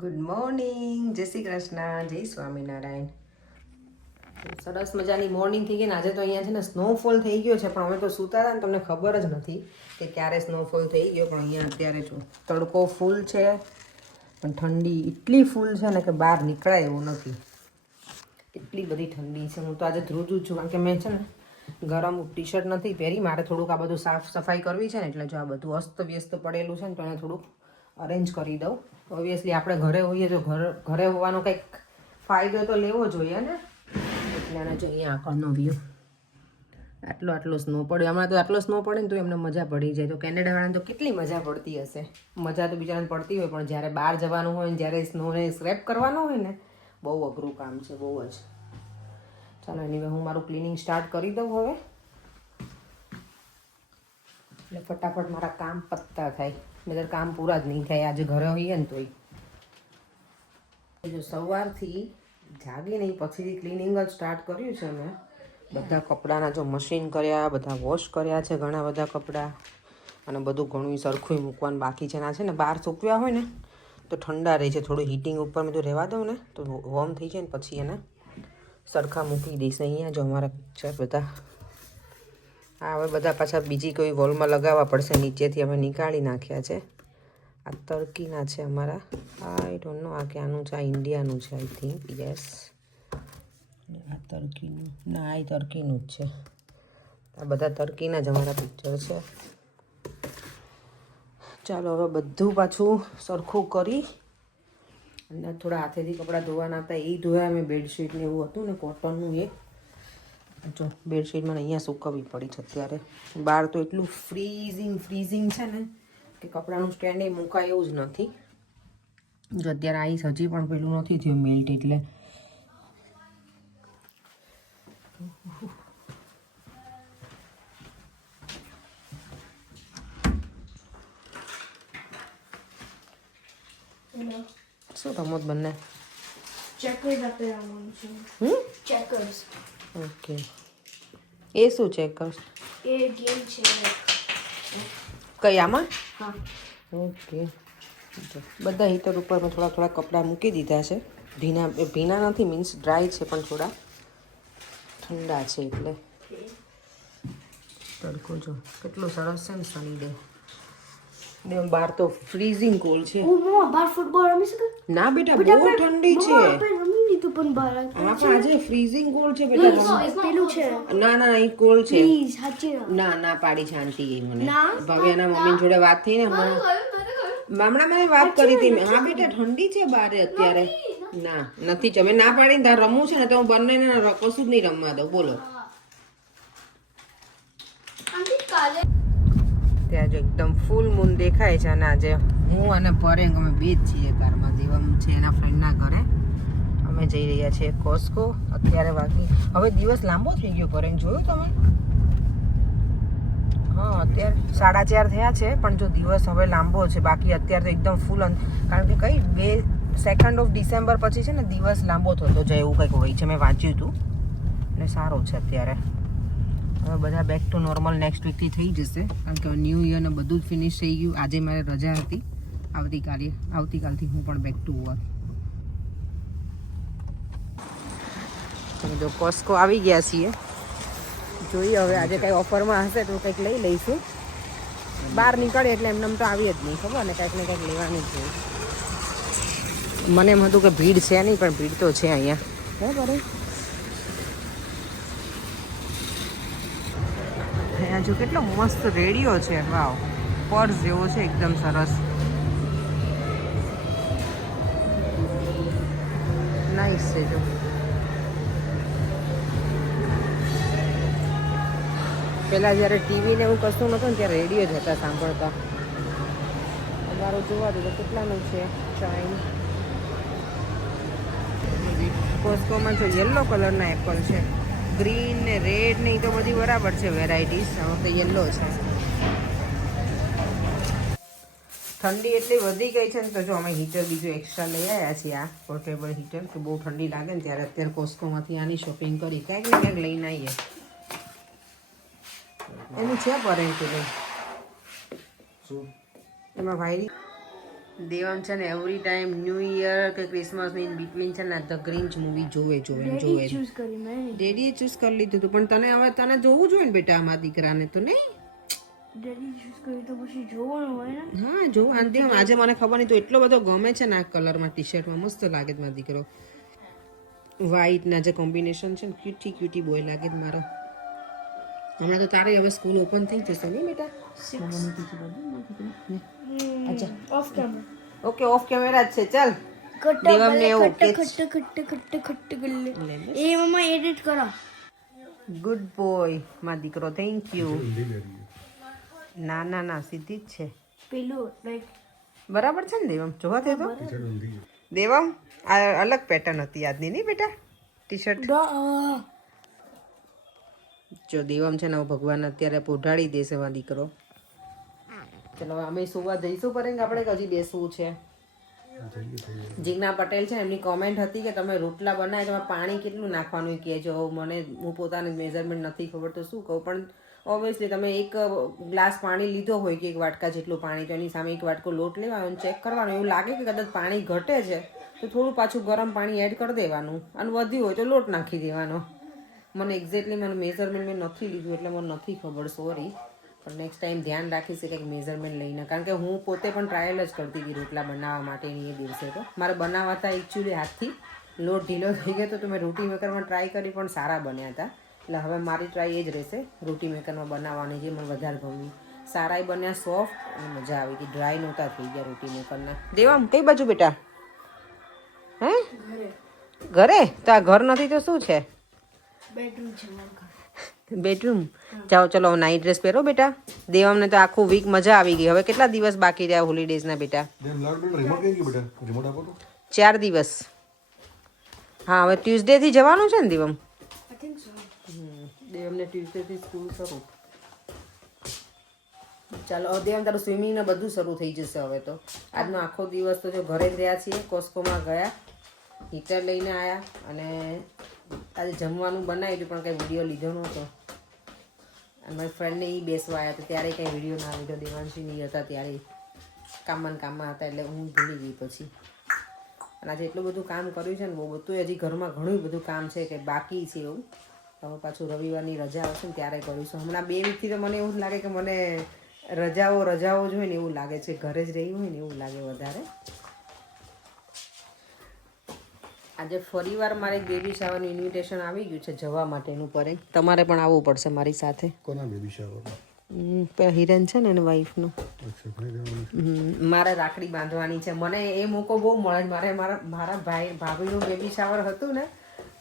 Good morning, જય શ્રી કૃષ્ણ, જય સ્વામિનારાયણ. સરસ મજાની મોર્નિંગ થઈ ગઈ ને. આજે તો અહીંયા છે ને સ્નોફોલ થઈ ગયો છે, પણ અમે તો સૂતા હતા ને તમને ખબર જ નથી કે ક્યારે સ્નોફોલ થઈ ગયો. પણ અહીંયા અત્યારે જો તડકો ફૂલ છે, પણ ઠંડી એટલી ફૂલ છે ને કે બહાર નીકળાય એવું નથી, એટલી બધી ઠંડી છે. હું તો આજે ધ્રુજું છું, કારણ કે મેં છે ને ગરમ ટી શર્ટ નથી પહેરી. મારે થોડુંક આ બધું સાફ સફાઈ કરવી છે ને, એટલે જો આ બધું અસ્ત વ્યસ્ત પડેલું છે ને તો એને થોડુંક અરેન્જ કરી દઉં. ઓબ્વિયસલી આપણે ઘરે હોઈએ, જો ઘરે હોવાનો કંઈક ફાયદો તો લેવો જોઈએ ને. એટલે આને જો અહીંયા આગળનો વ્યૂ, આટલો સ્નો પડ્યો. હમણાં તો આટલો સ્નો પડે ને તો એમને મજા પડી જાય. તો કેનેડાવાળાને તો કેટલી મજા પડતી હશે. મજા તો બિચારાને પડતી હોય, પણ જ્યારે બહાર જવાનું હોય ને જ્યારે સ્નોને સ્ક્રેપ કરવાનો હોય ને, બહુ અઘરું કામ છે, બહુ જ. ચાલો એની હું મારું ક્લિનિંગ સ્ટાર્ટ કરી દઉં હવે, એટલે ફટાફટ મારા કામ પતતા થાય. નહીંતર કામ પૂરા જ નહીં થાય આજે ઘરે હોઈએ ને તોય. જો સવારથી જાગી નહીં પછીથી ક્લિનિંગ જ સ્ટાર્ટ કર્યું છે મેં. બધા કપડાના જો મશીન કર્યા, બધા વોશ કર્યા છે, ઘણા બધા કપડાં. અને બધું ઘણું સરખું મૂકવાનું બાકી છે. ના છે ને બહાર સૂકવ્યા હોય ને તો ઠંડા રહે છે. થોડું હીટિંગ ઉપર મેં તો રહેવા દઉં ને તો વોર્મ થઈ જાય ને પછી એને સરખા મૂકી દઈશ. અહીંયા જો અમારા પિક્ચર બધા, આ હવે બધા પાછા બીજી કોઈ વોલમાં લગાવવા પડશે. નીચેથી અમે નીકાળી નાખ્યા છે. આ તર્કીના છે અમારા. આઈ ડોન્ટ નો આ ક્યાંનું છે, આ ઇન્ડિયાનું છે આઈ થિંક. યસ, આ તર્કીનું ના, આ તર્કીનું જ છે. આ બધા તર્કીના જ અમારા પિક્ચર છે. ચાલો હવે બધું પાછું સરખું કરી અને થોડા હાથેથી કપડાં ધોવાના હતા એ ધોયા. મેં બેડશીટ ને એવું હતું ને કોટનનું, એ જો બેડશીટ મને અહીંયા સૂકવવી પડી છે અત્યારે. બહાર તો એટલું ફ્રીઝિંગ છે ને કે કપડાનું સ્ટેન્ડ એ મૂકાય એવું જ નથી. જો અત્યારે આઈસ હજી પણ પેલું નથી થયું મેલ્ટ, એટલે શું રમત બંને ચેકર્સ આપે રમવાનું છે. ચેકર્સ. ઓકે, એ શું ચેકર્સ? એ ગેમ છે. કઈ આમાં? હા. ઓકે, બધા હીટર ઉપર મેં થોડા કપડાં મૂકી દીધા છે. ભીના નથી, મીન્સ ડ્રાય છે, પણ થોડા ઠંડા છે. એટલે તડકો જો કેટલો સરસ છે ને, સની ડે. ને બહાર તો ફ્રીઝિંગ કોલ્ડ છે. મમ્મા બહાર ફૂટબોલ રમી શકે? ના બેટા, બહુ ઠંડી છે. આપણે રમી લીધું પણ બહાર. હા પણ આજે ફ્રીઝિંગ કોલ્ડ છે બેટા. પેલું છે. ના એ કોલ્ડ છે. પ્લીઝ સાચી ના પાડી શાંતિ ગઈ મને. ના. ભવ્યાના મમ્મી જોડે વાત થઈ ને હમણાં મને વાત કરી હતી. હા બેટા ઠંડી છે બારે અત્યારે. ના નથી જમે ના પાડી. તાર રમવું છે ને તો હું બંનેને કશું જ નહીં રમવા દઉં. બોલો. ત્યાં જો એકદમ ફૂલ મૂન દેખાય છે. અને આજે હું અને પરેંગ અમે બે જ છીએ કારમાં. દેવમ છે એના ફ્રેન્ડના ઘરે. અમે જઈ રહ્યા છીએ કોસ્કો. અત્યારે વાગી હવે દિવસ લાંબો થઈ ગયો પરેંગ, જોયું તમે? હા, અત્યારે 4:30 થયા છે, પણ જો દિવસ હવે લાંબો છે. બાકી અત્યારે તો એકદમ ફૂલ, કારણ કે કઈ 2 ડિસેમ્બર પછી છે ને દિવસ લાંબો થતો જાય એવું કંઈક હોય છે. મેં વાંચ્યું હતું એટલે સારું છે. અત્યારે હવે બધા બેક ટુ નોર્મલ નેક્સ્ટ વીકથી થઈ જશે, કારણ કે ન્યૂ યર ને બધું જ ફિનિશ થઈ ગયું. આજે મારે રજા હતી. આવતીકાલથી હું પણ બેક ટુ વર્ક. તો કોસ્કો આવી ગયા છીએ. જોઈએ હવે આજે કંઈ ઓફરમાં હશે તો કંઈક લઈ લઈશું. બહાર નીકળે એટલે એમને તો આવી જ નહીં, ખબર ને કંઈક ને કંઈક લેવાની છે. મને એમ હતું કે ભીડ છે નહીં, પણ ભીડ તો છે અહીંયા. બરાબર. અહીંયા જો કેટલો મસ્ત રેડિયો છે. વાવ, પર્સ જેવો છે, એકદમ સરસ. નાઈસ છે. જો પહેલાં જ્યારે ટીવી ને એવું કશું નહોતું ને ત્યારે રેડિયો જ હતા સાંભળતા. અમારું જોવા દો તો કેટલાનું છે ચાઇન. કોસ્કોમાં જો યલો કલરના એપલ છે, ગ્રીન ને રેડ ને એ તો બધી બરાબર છે વેરાયટીઝ. તો યલો છે. ઠંડી એટલી વધી ગઈ છે ને, તો જો અમે હીટર બીજું એક્સ્ટ્રા લઈ આવ્યા છીએ. આ પોર્ટેબલ હીટર, કે બહુ ઠંડી લાગે ને ત્યારે અત્યારે કોસ્કોમાંથી આની શોપિંગ કરી ક્યાંક ને ક્યાંક લઈને આવીએ. એનું છે પરેન્ટલી એમાં વાયરી દેવામ છે ને એવરી ટાઈમ ન્યૂ યર કે ક્રિસમસ ઇન બિટવીન છે ને ધ ગ્રિન્ચ મૂવી જોવે ડેડી ચૂઝ કરી મેં ડેડીએ ચૂઝ કરી લીધું હતું પણ તને હવે તને જોવું જોઈએ ને બેટા આમાં દીકરાને તો નહીં ડેડી ચૂઝ કરી તો પછી જોવાનું હોય ને હા જો આંટી આજે મને ખબર નહીં તો એટલો બધો ગમે છે ને આ કલરમાં ટી શર્ટમાં મસ્ત લાગે છે મારો દીકરો વ્હાઈટ ના જે કોમ્બિનેશન છે ને ક્યુટી બોય લાગે છે મારો હમણાં તો તારી હવે સ્કૂલ ઓપન થઈ જશે નહીં બેટા અચ્છા of camera okay of camera જ છે ચાલ દેવમને એવું કે ખટ્ટ ગલ્લે એ મમ્મા એડિટ કરો ગુડ બોય મારો દીકરો થેન્ક યુ ના ના ના સીધી જ છે પેલું લાઈક બરાબર છે ને દેવમ જોવા તે તો દેવમ આ અલગ પેટર્ન હતી આજની નહીં બેટા ટી શર્ટ જો દેવમ છે ને હવે ભગવાન અત્યારે પોઢાડી દેશે મારો દીકરો ચલો હવે અમે સુવા જઈશું પર આપણે હજી બેસવું છે જીજ્ઞા પટેલ છે એમની કોમેન્ટ હતી કે તમે રોટલા બનાવે તમે પાણી કેટલું નાખવાનું કહેજો મને હું પોતાનું મેઝરમેન્ટ નથી ખબર તો શું કહું પણ ઓબ્વિયસલી તમે એક ગ્લાસ પાણી લીધો હોય કે એક વાટકા જેટલું પાણી તો એની સામે એક વાટકો લોટ લેવાનો અને ચેક કરવાનો એવું લાગે કે કદાચ પાણી ઘટે છે તો થોડું પાછું ગરમ પાણી એડ કરી દેવાનું અને વધ્યું હોય તો લોટ નાખી દેવાનો મને એક્ઝેક્ટલી મને મેઝરમેન્ટ મેં નથી લીધું એટલે મને નથી ખબર સોરી પણ નેક્સ્ટ ટાઈમ ધ્યાન રાખીશ કંઈક મેઝરમેન્ટ લઈને કારણ કે હું પોતે પણ ટ્રાયલ જ કરતી હતી રોટલા બનાવવા માટેની એ દિવસે તો મારે બનાવતા એકચ્યુઅલી હાથથી લોટ ઢીલો થઈ ગયો તો મેં રોટી મેકરમાં ટ્રાય કરી પણ સારા બન્યા હતા એટલે હવે મારી ટ્રાય એ જ રહેશે રોટી મેકરમાં બનાવવાની જે મને વધારે ગમ્યું સારાય બન્યા સોફ્ટ અને મજા આવી ગઈ ડ્રાય નહોતા થઈ ગયા રોટી મેકરના દેવામ કઈ બાજુ બેટા હે ઘરે તો આ ઘર નથી તો શું છે બેડરૂમ છે મારું ઘર બેડરૂમ જાઓ ચલો નાઇટ ડ્રેસ પહેરો બેટા દેવામને તો આખું વીક મજા આવી ગઈ હવે કેટલા દિવસ બાકી રહ્યા હોલિડેઝના બેટા 4 દિવસ હા હવે ટ્યુઝડેથી જવાનું છે ને દેવમ આઈ થિંક સો દેવમને ટ્યુઝડેથી સ્કૂલ શરૂ ચાલો દેવમ તારું સ્વિમિંગ ને બધું શરૂ થઈ જશે હવે તો આજનો આખો દિવસ તો જો ઘરે જ રહ્યા છીએ કોસ્કોમાં ગયા હીટર લઈને આવ્યા અને આજે જમવાનું બનાવ્યું પણ કંઈ વિડીયો લીધો નહોતો અને મારી ફ્રેન્ડને એ બેસવા આવ્યા તો ત્યારે કંઈ વિડીયો ના લીધો દેવાંશી નહીં હતા ત્યારે કામમાં હતા એટલે હું ભૂલી ગઈ પછી અને આજે એટલું બધું કામ કર્યું છે ને બહુ બધું હજી ઘરમાં ઘણું બધું કામ છે કે બાકી છે એવું હવે પાછું રવિવારની રજા આવશે ને ત્યારે કરીશું હમણાં 2 વીકથી તો મને એવું જ લાગે કે મને રજાઓ જ હોય ને એવું લાગે છે ઘરે જ રહી હોય ને એવું લાગે વધારે આજે ફરીવાર મારે બેબી શાવરનું ઇન્વિટેશન આવી ગયું છે જવા માટેનું પરે તમારે પણ આવવું પડશે મારી સાથે કોના બેબી શાવર હિરેન છે ને એની વાઈફનું મારે રાખડી બાંધવાની છે મને એ મોકો બહુ મળે મારા ભાભીનું બેબી શાવર હતું ને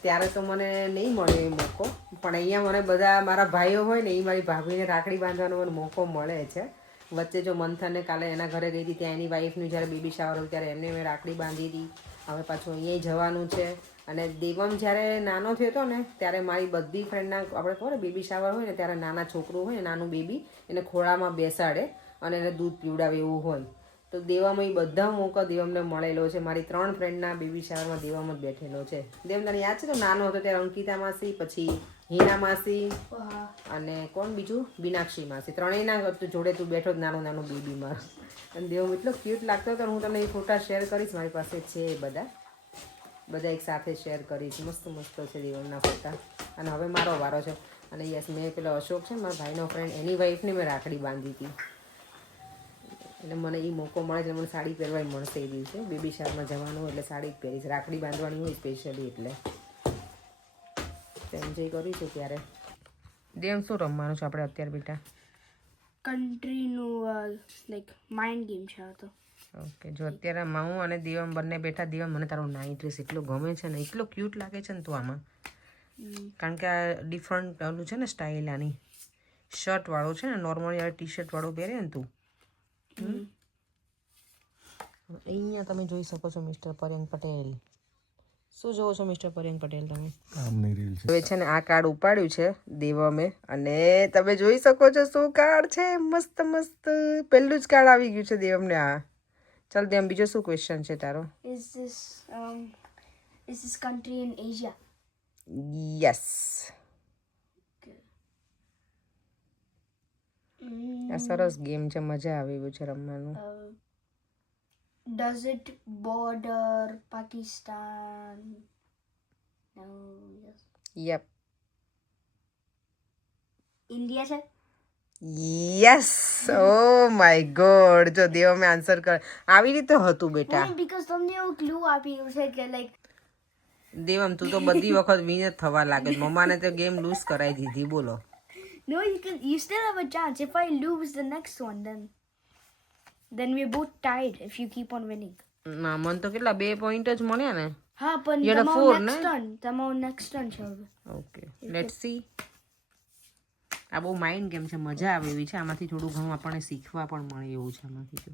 ત્યારે તો મને નહીં મળે એ મોકો પણ અહીંયા મને બધા મારા ભાઈઓ હોય ને એ મારી ભાભીને રાખડી બાંધવાનો મને મોકો મળે છે વચ્ચે જો મંથનને કાલે એના ઘરે ગઈ હતી ત્યાં એની વાઈફનું જ્યારે બેબી શાવર હતું ત્યારે એમને મેં રાખડી બાંધી હતી હવે પાછું અહીંયા જવાનું છે અને દેવમ જ્યારે નાનો થયો હતો ને ત્યારે મારી બધી ફ્રેન્ડના આપણે ખબર બેબી શાવર હોય ને ત્યારે નાના છોકરું હોય ને નાનું બેબી એને ખોળામાં બેસાડે અને એને દૂધ પીવડાવે એવું હોય તો દેવામાં એ બધા મોકા દેવમને મળેલો છે મારી 3 ફ્રેન્ડના બેબી શાવરમાં દેવમ જ બેઠેલો છે દેવમ તને યાદ છે તો નાનો હતો ત્યારે અંકિતા માસી પછી હિના માસી અને કોણ બીજું બીનાક્ષી માસી ત્રણેયના જોડે તું બેઠો જ નાનું બેબીમાં અને દેવમ એટલો ક્યુટ લાગતો હતો હું તમને એ ફોટા શેર કરીશ મારી પાસે છે એ બધા એક સાથે શેર કરીશ મસ્ત છે દેવમના ફોટા અને હવે મારો વારો છે અને યસ મેં પેલો અશોક છે મારા ભાઈનો ફ્રેન્ડ એની વાઈફને મેં રાખડી બાંધી હતી એટલે મને એ મોકો મળે એટલે મને સાડી પહેરવાય મળશે એ દિવસે બેબી શાવરમાં જવાનું એટલે સાડી જ પહેરીશ રાખડી બાંધવાની હોય સ્પેશિયલી એટલે એન્જોય કરીશું ત્યારે દેવ શું રમવાનું છે આપણે અત્યારે બેટા કન્ટ્રીનું લાઈક માઇન્ડ ગેમ છે આ તો ઓકે જો અત્યારે હું અને દેવમ બંને બેઠા દેવમ મને તારો નાઇટ ડ્રેસ એટલો ગમે છે ને એટલો ક્યુટ લાગે છે ને તું આમાં કારણ કે આ ડિફરન્ટ ઓલું છે ને સ્ટાઇલ આની શર્ટવાળું છે ને નોર્મલી આ ટી શર્ટવાળું પહેરે ને તું અહીંયા તમે જોઈ શકો છો મિસ્ટર પર્યંક પટેલ શું જોવો છો મિસ્ટર પર્યંક પટેલ તમે હવે છે ને આ કાર્ડ ઉપાડ્યું છે દેવમે અને તમે જોઈ શકો છો શું કાર્ડ છે મસ્ત પહેલું જ કાર્ડ આવી ગયું છે દેવમને આ ચાલ દેવ બીજો શું ક્વેશ્ચન છે તારો Is this country in Asia? Yes આ સરસ ગેમ છે મજા આવી ગયું છે રમવાનું Does it border Pakistan? No. Yes. Yup. India છે? યસ. Oh my God. જો દેવ મેં આન્સર કર આવી રીતે હતું બેટા. Only because તમને એવું ક્લુ આપ્યું છે કે like દેવમ તું તો બધી વખત વિન જ થવા લાગે. મમ્માને તો ગેમ લૂઝ કરાવી દીધી. બોલો. no, you still have a chance. If I lose the next one, then we're both tied. If you keep on winning. ના મને તો કેટલા 2 પોઈન્ટ જ મળ્યા ને. હા પણ You had a તમારું four, next ને? turn. તમારું next turn છે હવે. Okay let's see. આ બહુ માઇન્ડ ગેમ છે, મજા આવે એવી છે. આમાંથી થોડું ઘણું આપણને શીખવા પણ મળે એવું છે આમાંથી. જો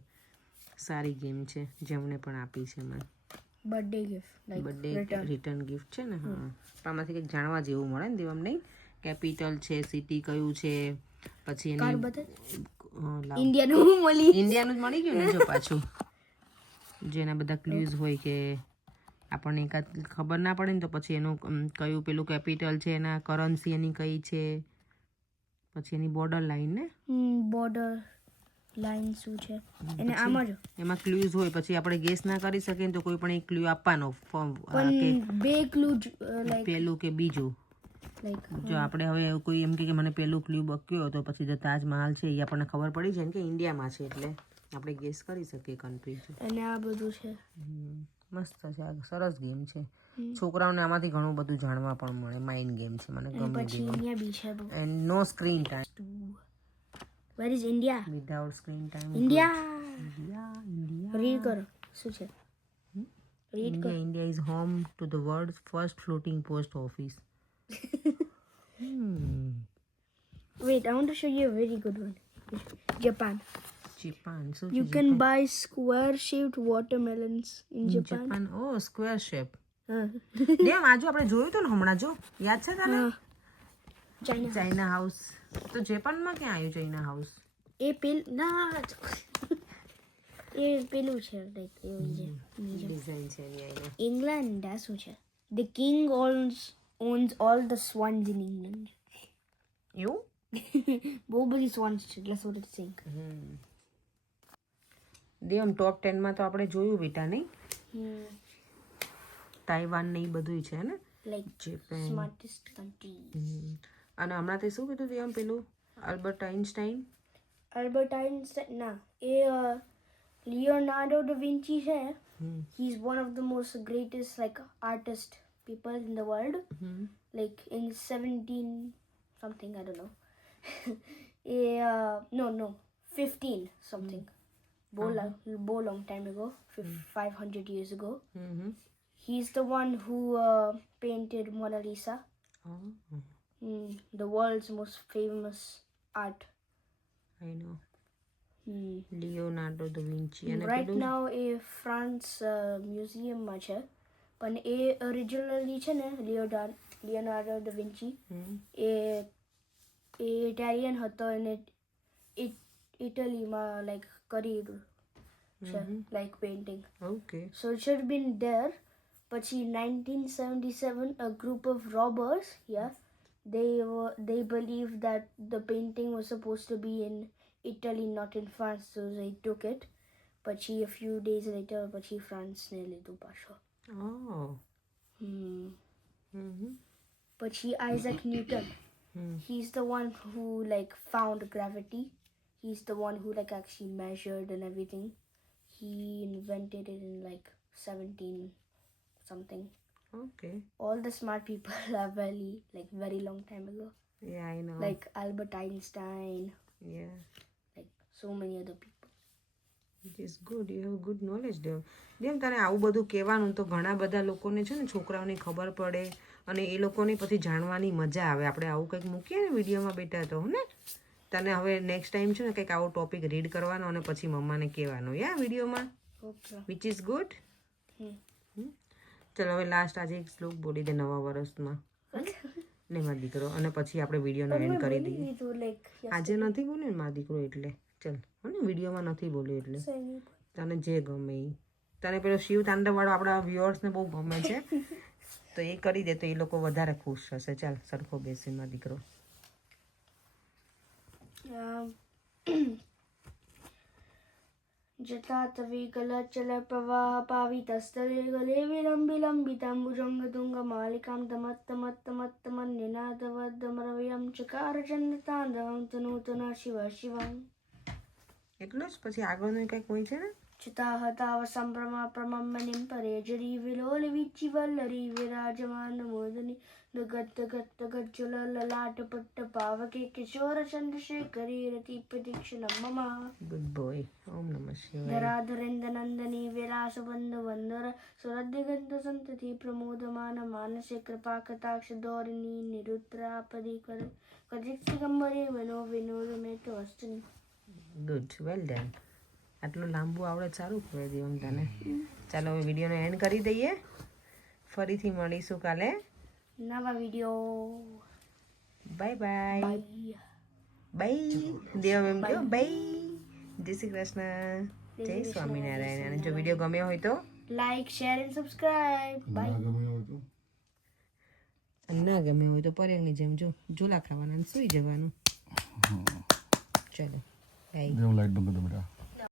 સારી ગેમ છે, જેમને પણ આપી છે મેં. Birthday gift like birthday return gift છે ને. હા પણ આમાંથી કંઈક જાણવા જેવું મળે ને દેવમ નહીં. કેપિટલ છે, સિટી કયું છે, પછી કાર એની બતા ઇન્ડિયાનું મળી. ઇન્ડિયાનું જ મળી ગયું ને જો પાછું. જેના બધા ક્લ્યુઝ હોય કે આપણને એકાદ ખબર ના પડે ને તો પછી એનું કયું પેલું કેપિટલ છે, એના કરન્સી એની કઈ છે, પછી એની બોર્ડર લાઈન ને બોર્ડર લાઈન શું છે એને આમાં જો એમાં ક્લ્યુઝ હોય. પછી આપણે ગેસ ના કરી શકીએ ને તો કોઈ પણ એક ક્લ્યુ આપવાનો પણ બે ક્લુ લાઈક પેલું કે બીજું. જો આપણે હવે કોઈ એમ કે મને પેલું ક્લ્યુ બક્યો તો પછી જો તાજમહાલ છે એ આપણને ખબર પડી જાય ને કે ઇન્ડિયામાં છે એટલે આપણે ગેસ કરી શકીએ કન્ટ્રી છે. અને આ બધું છે. મસ્ત છે, આ સરસ ગેમ છે. છોકરાઓને આમાંથી ઘણું બધું જાણવા પણ મળે. માઇન્ડ ગેમ છે, મને ગમે. પછી ઇન્ડિયા બી છે બહુ. And no screen time. Where is India? Without screen time. India read કરો શું છે. India is home to the world's first floating post office. Wait, I want to show you a very good one. Japan. Japan. So You can buy square-shaped watermelons in Japan. Japan. Oh, square shape. હા. દેમ આજુ આપણે જોયું તો ને હમણાં જો યાદ છે તને? ચાઇના. China house. તો જાપાનમાં ક્યાં આવ્યું ચાઇના હાઉસ? એ પેલું છે લાઈક એવું છે. ડિઝાઇન છે એની આઈને. ઇંગ્લેન્ડ આ શું છે? The king owns all the swans in England. એવું? બહુ બધી swans છે એટલે so to think. દેમ ટોપ 10 માં તો આપણે જોયું બેટા નહીં? તાઇવાન ને એ બધું છે ને. Like Japan. smartest country. અને હમણાં તે શું કીધું દેમ પેલું આલ્બર્ટ આઇન્સ્ટાઈન? Albert Einstein ના એ Leonardo da Vinci છે. He's one of the most greatest like artist people in the world. Like in 17 something, I don't know. No, 15 something. Bo long time ago, 500 years ago. He's the one who painted Mona Lisa. The world's most famous art. I know. Leonardo da Vinci. અને Right now એ France museum માં છે પણ એ originally છે ને Leonardo da Vinci એ Italian હતો અને ઇટલીમાં લાઈક કર્યું છે like painting. Okay. So it should have been there. પછી 1977 a group of robbers, they believed that the painting was supposed to be in Italy, not in France, so they took it. પછી a few days later પછી France ને લીધું પાછો. પછી Isaac Newton. He's the one who like found gravity. He's the one who like actually measured and everything. He invented it in like 17 something. Okay. All the smart people are very long time ago. Yeah, I know. Like Albert Einstein. Yeah. Like so many other people. It is good. You have good knowledge there. જેમ તને આવું બધું કહેવાનું તો ઘણા બધા લોકોને છે ને છોકરાઓને ખબર પડે અને એ લોકોને પછી જાણવાની મજા આવે. આપણે આવું કંઈક મૂકીએ ને વિડીયોમાં બેટા તો ને તને હવે નેક્સ્ટ ટાઈમ છે ને કંઈક આવો ટોપિક રીડ કરવાનો અને પછી મમ્માને કહેવાનો યા વિડીયોમાં. Okay. Which is good. ચલો હવે લાસ્ટ આજે એક શ્લોક બોલી દે નવા વર્ષમાં ને મારા દીકરો અને પછી આપણે વિડીયોનો એન્ડ કરી દઈએ. આજે નથી બોલ્યો ને મારા દીકરો એટલે ચલ ને વિડીયોમાં નથી બોલ્યો એટલે તને જે ગમે એ. તને પેલો શિવ તાંડવ વાળો આપણા વ્યુઅર્સને બહુ ગમે છે તો એ કરી દે તો એ લોકો વધારે ખુશ થશે. ચાલ સરખો બેસી મારા દીકરો. जटा तवे गलचल प्रवाह पावितस्तरे गले विलम्बिताम्बुजङ्गतुङ्गमालिकां तमत्तमत्तमत्तमन्निनादवद्दमरवयं चकार चन्द्रताण्डवं तनूतना शिव शिवम् એટલું જ પછી આગળનું કંઈક હોય છે ને चिताहताव सम्भ्रमा प्रमम्मनिं परे जरी विलोल विचिवल्लरी विराजमान मोदनी गद्गज्जललाट पावके किशोर चन्द्रशेखरी रति प्रदीक्षणं मम ગુડ બોય ઓમ નમઃ શિવાય धराधरेन्द्रनन्दनी विलासबन्ध वन्दर सुरद्दिगन्त सन्तति प्रमोदमान मानसे कृपा कटाक्ष धोरिणी निरुद्रापदि कर कजित्सिगम्बरे विनो विनोद मे तो अस्तनि ગુડ વેલ ડન આટલું લાંબુ આવડે સારું કહેવાય દેવમ તને ચાલો હવે વિડીયોને એન્ડ કરી દઈએ ફરીથી મળીશું કાલે नवा video bye bye bye bye Devam એમ કહો બાય જય શ્રી કૃષ્ણ જય સ્વામિનારાયણ અને જો વિડીયો ગમ્યો હોય તો like share and subscribe bye ના ગમ્યો હોય તો પરેગની જેમ જો ઝૂલા ખાવાના અને સૂઈ જવાનું ચલો બાય લાઈટ બંધ કરી દો બેટા